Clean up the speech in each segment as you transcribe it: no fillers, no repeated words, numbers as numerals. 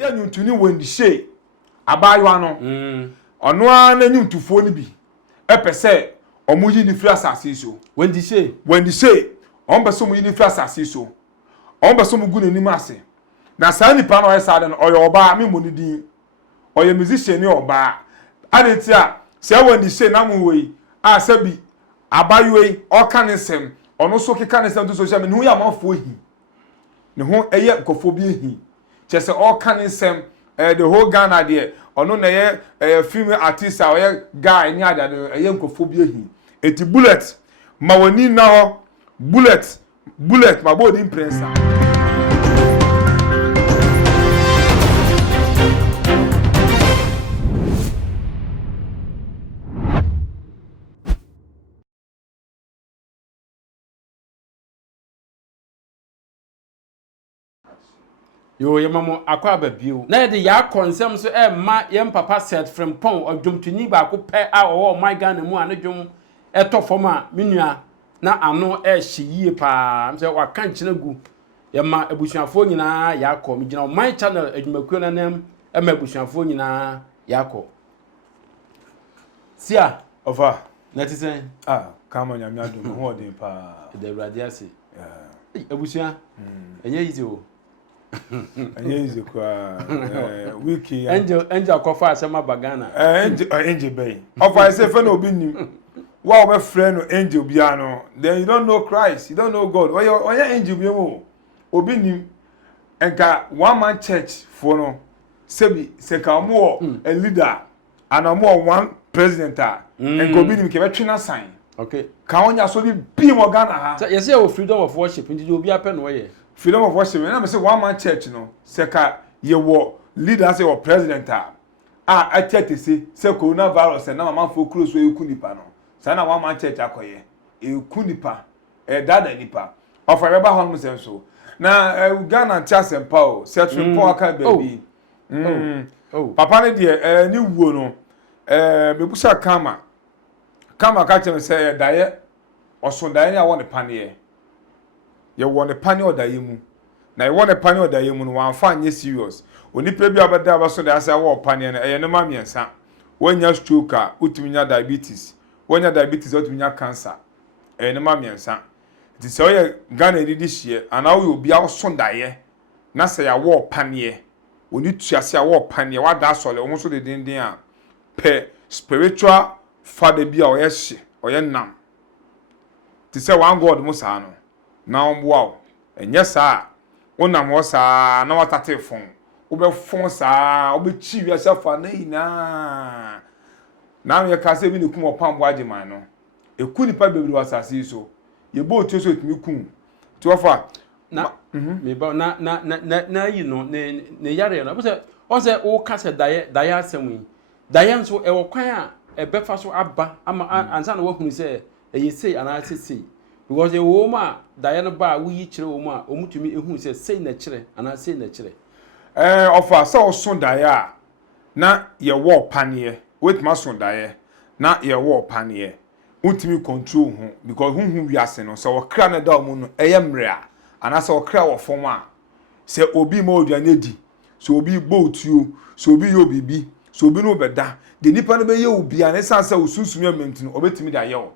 ye nyuntuni wendi she abayo no ono an nyuntufo ni bi epese omuyi ni firi asase so wendi she on beso muyi ni firi asase so on beso mugu n'anim ase na saa nipa na oye saa de no oye oba me mo ni din oye musician ni oba adetia se wendi she na mu wei a sabi abayo yi oka ne sem ono so keka ne sem to social media hu ya manfo hi ne ho eye nkofo bi hi chese oka ne sem the whole Ghana there ono na ye film artist a oye guy ni ada eye nkofo bi hi eti bullet ma wani na ho bullet ma body prince yo yemamo akwa babio na de ya konsem so ma yem papa set from pon odwomtuni ba ko pe a o my Ghana mu anodwom eto fom a menua na ano hye yie pa mse wa kan kina gu yema abusuafo nyina ya akọ me gina my channel adwumakuo na nam ma abusuafo nyina ya akọ sia over na ti sen come on nyame adom ho odin pa de radiase abusua enye easy o enye easy kwa wiki angel kofa asema bagana angel bay of say fe no obi nim wa we friend no angel bia no then you don't know Christ, you don't know God. Oya angel bia mo obi nim enka one man church for no sebi se ka mo a leader and mo one president enka obi nim ke betwe na sign okay ka onya so bi mo Ghana ha so you say o freedom of worship ndi obi ape no ye freedom of worship na me say one man church no se ka ye wo leader say wo president atete se coronavirus na mama fo close so eku nipa no sa na one man church akoye eku nipa dada nipa of reba hon musem so na Ghana chasem pa o setrim po aka baby papa ne de ni wuo no mebusa kama ka chem say daye oso daye na won pane ye won pane odaye mu na ye won pane odaye mu no wan fa anye serious onipa bi abeda abaso da asa wo pane na no ma miensa wonya stroke a utuminya diabetes wonya diabetes utuminya cancer no ma miensa ti se oye Ghana didi hie ana wo obi a so daye na se ya wo pane oni tuase a wo pane wada asole wo so de dindin a pe spiritual father bi a oye hye oye nam ti se one God mo sa no na omboa enye sa wonam wo sa na watate fon wo be fon sa wo be chi wi asafa na ina na ye ka se bi ne kum opambo ageman no eku nipa bebiri wasase so ye bo otu so etimi kum ti ofa na me ba na yi no ne yare no bo se o ka se daye asem yi daye nso e wo kwan a e befa so aba ama ansa na wo hunu se e sei ana sei because e wo ma daye no ba wo yi kire wo ma omutumi ehunu se sei na kire ana sei na kire ofa se o so daye a na ye wo panie wait ma so daye na ye wo panie untimi control hu because hu wiase no so okra na da mu no eyemre a ana so okra wo fom a se obi ma oduane di so obi gbo otuo so obi yo bibi so obi no beda de nipa no be ye obi an sansa osunsumi amenti no obetimi da ye wo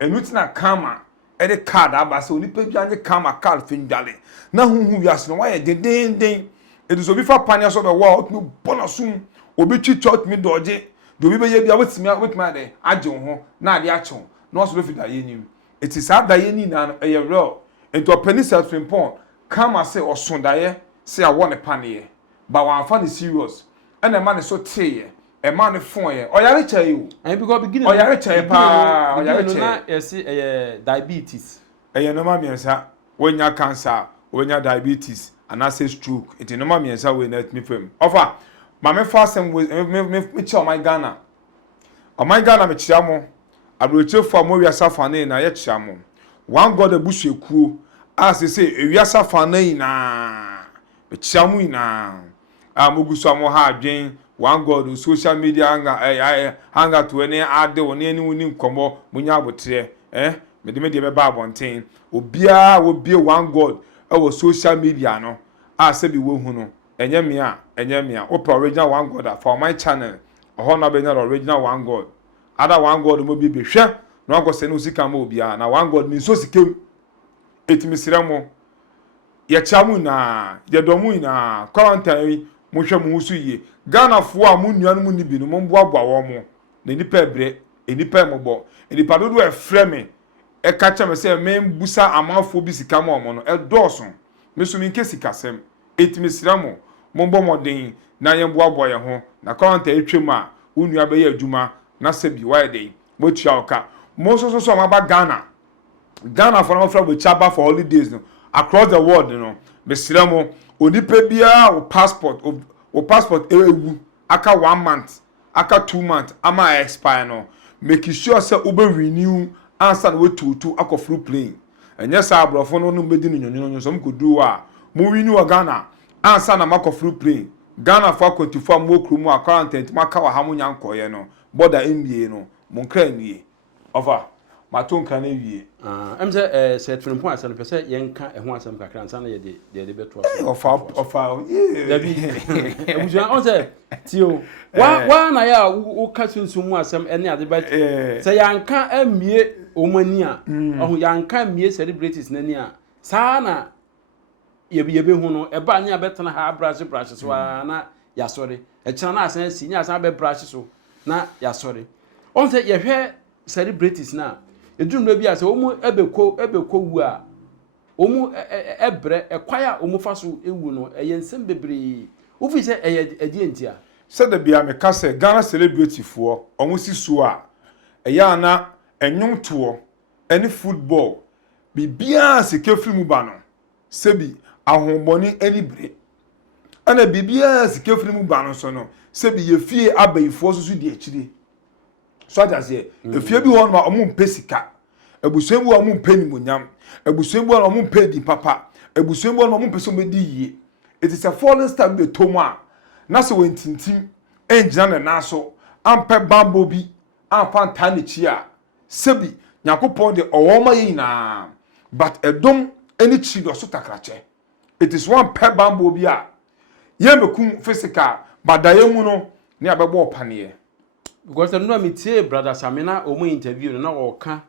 enuti na kama e de card abase onipa bi anye kama card findale na hu wiase no wa ye den edu so bi fa pania so be wa otumi bonasum obi chichot mi doje do bi be ye bia wetimi ade age ho na ade ache ho no so be fi da ye nim it is that da ye ni na e ye real into penny self frimpon kama say oson da ye say I want a panie but wan fa ni serious and e ma ne so teye e ma ne fon ye oyare cha you and because beginning oyare cha pa oyare cha na e say diabetes e no ma miensa wonya cancer wonya diabetes and I say stroke it no ma miensa we na me fam offer ma me fa sem me che my Ghana me chia mo abrochefo mo wiasa fane na ye chia mo one God abusuekuo as say wiasa fane na me chia mo ina amoguso mo ha adwen one God social media hanga to any ade woni ani woni nkomo munya abotre me de be ba abonten obia wo bie one God e wo social media no a se bi wo hu no enyemia opa original one god for my channel oho na be nya original one god ada one god mo bi hwe na go se no sika ma obia na one god mi so sikem etimi siramo ye chamu na ye domu na quarantine mo hwe mo so yie Ghana fo a mo nuanu mu ni bi no mo boaboa wo mo na nipa ebre enipa mobo enipa dodo e freme e ka chama se me busa amanfo bi sika ma omo no e doso me so mi nke sika sem etimi siramo mo mbo modin na ye boaboa ye ho na quarantine etwem a unua be ye adwuma na sebi why dey mo tua oka mo so ma ba Ghana for no fra bo chaba for holidays no across the world no me siramo onipa bia o passport ewu aka 1 month aka 2 months ama expire no make sure say obe renew answer we tutu akofru plane enye sa abrofo no no medi no nyonyo so mkodu a mo renew Ghana answer na makofru plane Ghana for 24 mo krumu a quarantine maka wa ha mo nyankoye no border NBA no mo nkra nie over matonka na wie emse set from point asem pese yenka eho asem kakra nsa na ye de beto ofa dabi ebuja on say tio wa na ya wo ka sunsun mu asem ene ade ba say yanka amie omani a oho yanka amie celebrities nani a sa na yebe hu no eba anya betena ha brush so na ya sorry e kira na asan si nya asan be brush so na ya sorry on say ye hwe celebrities na edumre bi ase omu ebeko wu a omu ebre ekwaya omu faso ewu no eyensem bebre ofi se edi entia se da bia me ka se Ghana celebrity fo omu si so a eya na enwonto eni football bibia se kefri mu ba no sebi ahomboni eni bre ana bibia se kefri mu ba no so no sebi ye fie abayifo so di akire so ajaze efie bi ho no omu mpesika ebusuem wo omu mpeni monyam ebusuem wo omu mpedi papa ebusuem wo omu peso medi yie it is a fallen star be tomu a na so wentintim engina na naso ampe bambo bi amfa ntane chi a sebi yakopon de owoma yi na but edom eni chi do so takrache it is one pe bambo bi a yemekum physical badaye mu no ne abebo opane because no me tie brother Samina omo interview na wo ka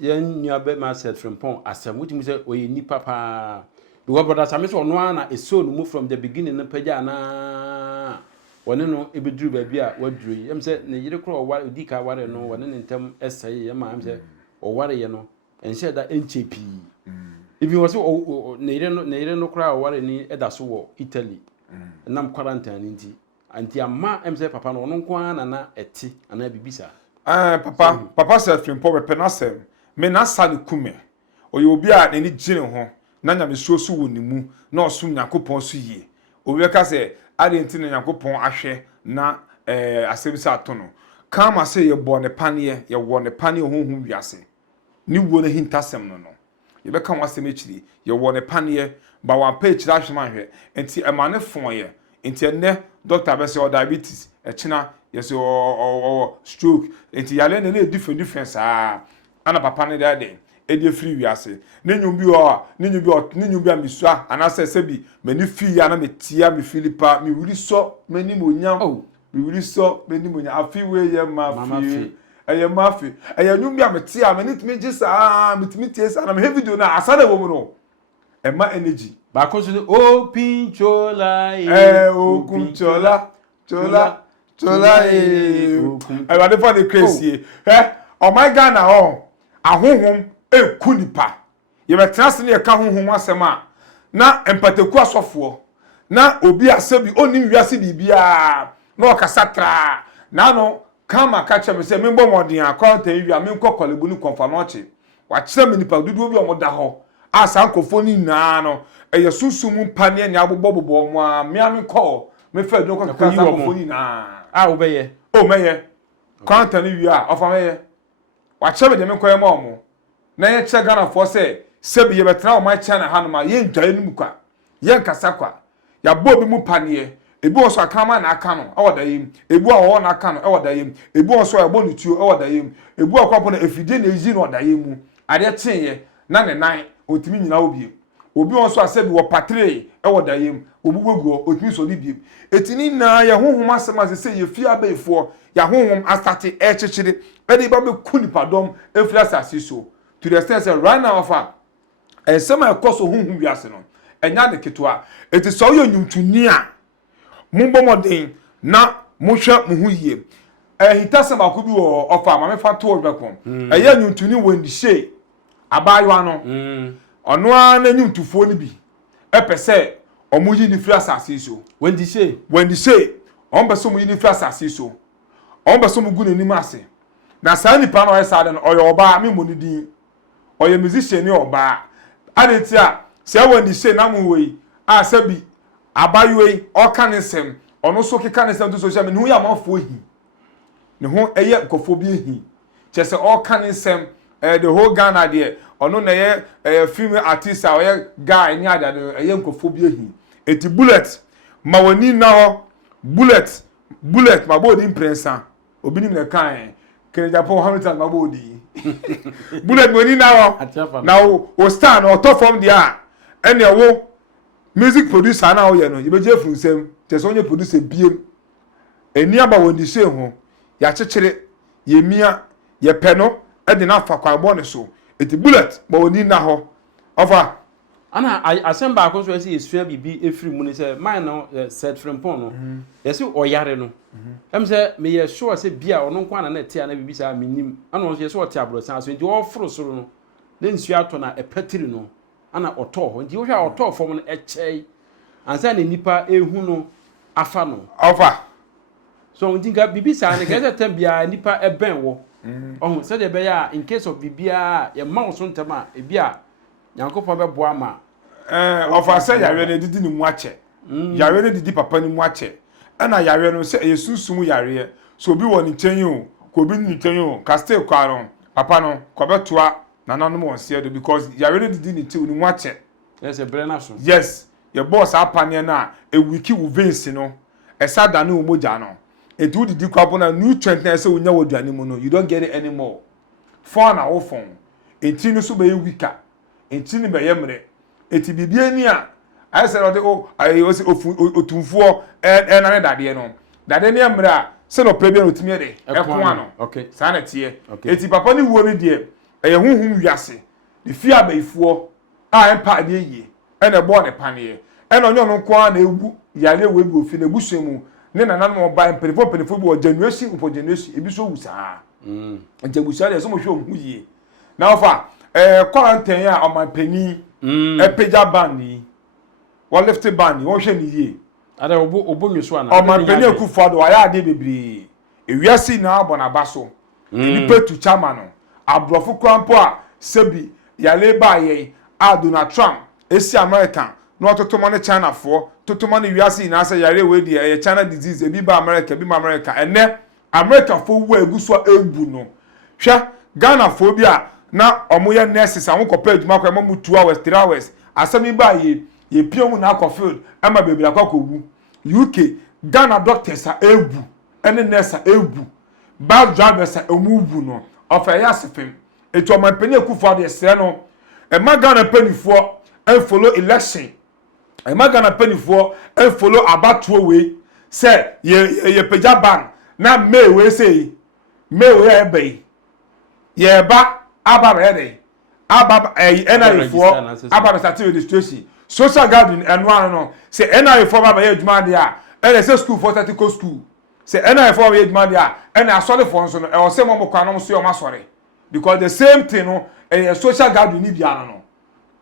yan nyabe ma set from pon asem wuti say oyi ni papa because brother Samina so no na eso no from the beginning na pagya na wone no ebeduru ba bi a waduru yem say ne yire kro wa odika ware no wone ne ntem esai yem am say o ware ye no ense da enchepi if you was ne yire no kra ware ni eda so wo Italy nam quarantine nti anti amma emse papa no nko na eti ana bibisa papa se fimpo be penasem me na sane kume oye obi a nani gire ho na nya me so wo nimu na oso nyakopon so yie obi ka se adenti na nyakopon ahwe na asebisa atono kama se ye bo ne panie ye wo ne panie honhum wiase ni wo na hintasem no ye be ka wasem echiri ye wo ne panie ba wa pa echiri ahwe hwe enti emane fon ye enti enne doctor be say o diabetes echina yes o stroke enti yale na difference ana papa ne dade edi free wiase ne nyum bi amisua ana se bi mani fi ya na metia me Philippa me wuri so mani monyam me wuri so mani monyam afi we ye mafi eye mafi eye nyum bi ametia mani timi gisa mitimi tie sa na me video na asana wo mu no ema energy ba ko so o pinchola o kumchola chola I want for the crazy oh my God now ahohom ekunipa ye betrase ne ka hohom asem a na empateku asofo na obi asebi oni wiase bibia na okasatra na no kama kacha me se me bɔ modin akɔnta wi a me nkɔkɔlebu ni konfanoche wa kyerɛ me nipa dudu obi omoda hɔ asa nkɔfo ni na no eye susum mpane nya abobɔbobɔ mo a me am nkɔ me fa du nkɔkɔ asa nkɔfo ni na wo bɛyɛ o mɛyɛ kɔnta ni wi a ɔfa mɛyɛ wa kyerɛ me de me nkɔyɛ ma ɔmo na ye kyerɛ Ghana for say sebi ye betra o ma China hanoma ye ndwaye ni mukwa ye nkasa kwa ya bo bi mu panie ebi wo so akama na aka no awoda yim ebi wo na aka no awoda yim ebi wo so ya bo nutuo awoda yim ebi wo kwapo na efide na eji no oda yim mu ade chenye na ne nan otimi nyina obi obi on so asabi wo patre e wo dayem obugogo otumi so di biem etini na ye honhom asem ase ye fi abaifo ya honhom astate e chichiri e dey ba be kunipadom efri asase so to the extent say right now of some ekoso honhom wiase no enya de ketwa eti so yo nyumtuni a mombomoden na mohwe mo ho yie hitasem akobi wo ofa ma me fa to odwekon eye nyumtuni wendi she abayo no ono an nyumtufuo ni bi epese omuyi ni free asase so wendi she on be so muyi ni free asase so on be so mugu ni ase na saa nipa na oyesa de no oyo oba me mo ni din oyo musician ni oba adetia se wendi she na mu wei a sabi abayo yi okanisem ono so kekanisem to social media hu ya mafo hi ne ho eye nkofo bi hi chese okanisem the whole Ghana there ono na ye female artist a ye guy ni ada eye nkofo bi hi eti bullet ma wani na ho bullet ma body imprensa obi ni me kan Kenya Japan Hamilton ma body bullet wani na ho na o star no top form there ene wo music producer na wo ye no ye beje frunsem chese onye producer biem eni aba woni se ho ya chechire ye mia ye peno e de na fa kwa bone so eti bullet ma woni na ho ofa ana asemba akonso ese yesua bibi efiri mu ne se man no set frempon no yesi oyare no em se me ye sure se bia ono nkwa na tia na bibi sa menim ana on yesi otia abrosan so nti o foro soro no ne nsua ato na epatiri no ana oto ho nti wo hwa oto fom no echei ansa ne nipa ehu no afa no ofa so nti ga bibi sa ne kese tambia nipa eben wo oh se de be ya in case of bibia ye ma so ntama e bia Nyankopon be boa ma ofa say yare ne didi ni mu ache yare ne didi papa ni mu ache na yare no say yesunsum yare so obi woni nchen o ko bi ni nchen o ka stay kwa no papa no ko betoa na nanom won se do because yare ne didi ni nchen ni mu ache yes e brena so yes your boss apane na e wiki wo veins no e sada na omoja no e do didi kwa bona nutrient na say wonya woduane mu no you don't get it anymore phone na wo phone enti no so be wika enti ni be yemre eti bibie ni a I said I was otumfuo na ne dade no dade ne yemre a se no prebia otimi de ekwa no okay sa na tie eti papa ni wo ni de eye hunhum wiase de fi abaifuo a empa de yie ene bo ne pane ene onyo no kwa na egu yale we bi ofi na busuemu ne na nanom oba penifo bi o generation ebi so wusa njebusa de so mo hwe ohun yie na ofa quarantine ya on my penny peja band one lift band won hwe ni yie ada obo nwiso ana on my penny akufado aya ade bebre ewiase na abona baso ni petu chama no abrofo krampo a sebi yale ba ye a Donald Trump esi American no ototomo ne China fo totomo ne wiase na asa yare we die China disease ebi ba America bi ma America ene America fo wo eguso egbu no hwe Ghana fo bi a na omoye nurses awon ko page ma kwa mu 2 hours 3 hours asemi ba ye piom na akọ ama bebira akọkọgu UK Ghana doctors a egbu ene nurse a egbu bus drivers a emubu no ofa ya sefem eto ma peni akufo de sere no e ma Ghana penifo en follow election e ma Ghana penifo en follow abatuo we say ye peja ban na May we say May we ebe ye ba aba ready aba NIA for aba start registration social gathering and one no say NIA for aba ye adwuma de a e say school for statical school say NIA for ye adwuma de a e na asole for so no e o say mo kwa no so o ma sore because the same thing no e social gathering ni bia no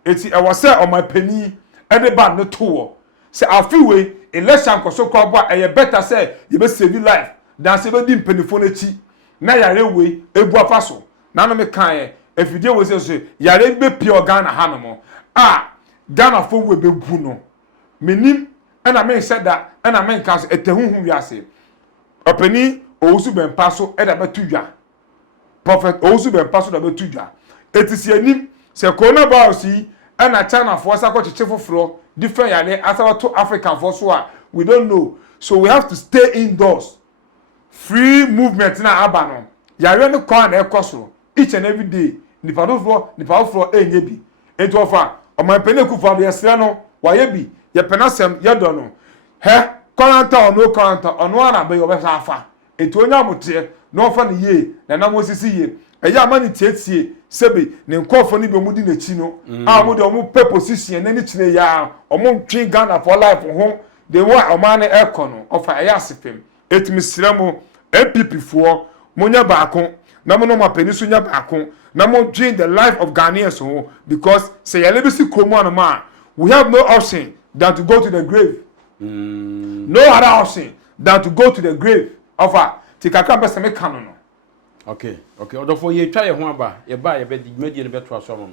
eti e was say on my penny e de ban no to say afiwe election ko so kwa bo e better say you be save life than say be di penifo na chi na yare we ebu afa so na no me kan efidie we say yare be pure Ghana hanom Ghana fo we be gu no menim na me said that na me kan etehunhun wiase opani owusu ben paso e da betudwa prophet owusu ben paso da betudwa etisi anim se coronavirus yi na China for sakọ chiche foforo different yare asawa to African for so we don't know so we have to stay indoors free movement na aba no yare no kwa na ekoso each and every day nipa flo enye bi eto ofa Omanpene Kufuor yesre no waye bi ye penasem ye do no he kɔnanta ono kɔnanta ono ana be obesa afa etu onya mote no ofa ne ye na na mosisi ye eya ama ne tietie sebe ne nkofo ne be mu di n'echi no a mo de omo pe position na ni kire ya omo ntwe Ghana for life ho de wo omane ekono ofa eya asefem etimi sremo MPP fo monya baako na mo no mapani so nya baako na mo ntwe the life of Ghanaians ho because say ya lebisi kromo anoma we have no option than to go to the grave. No other option than to go to the grave. Offer tikaka bese me kanu no. Okay. Odofo ye twa ye ho aba ye ba ye be di media ne beto aso mo.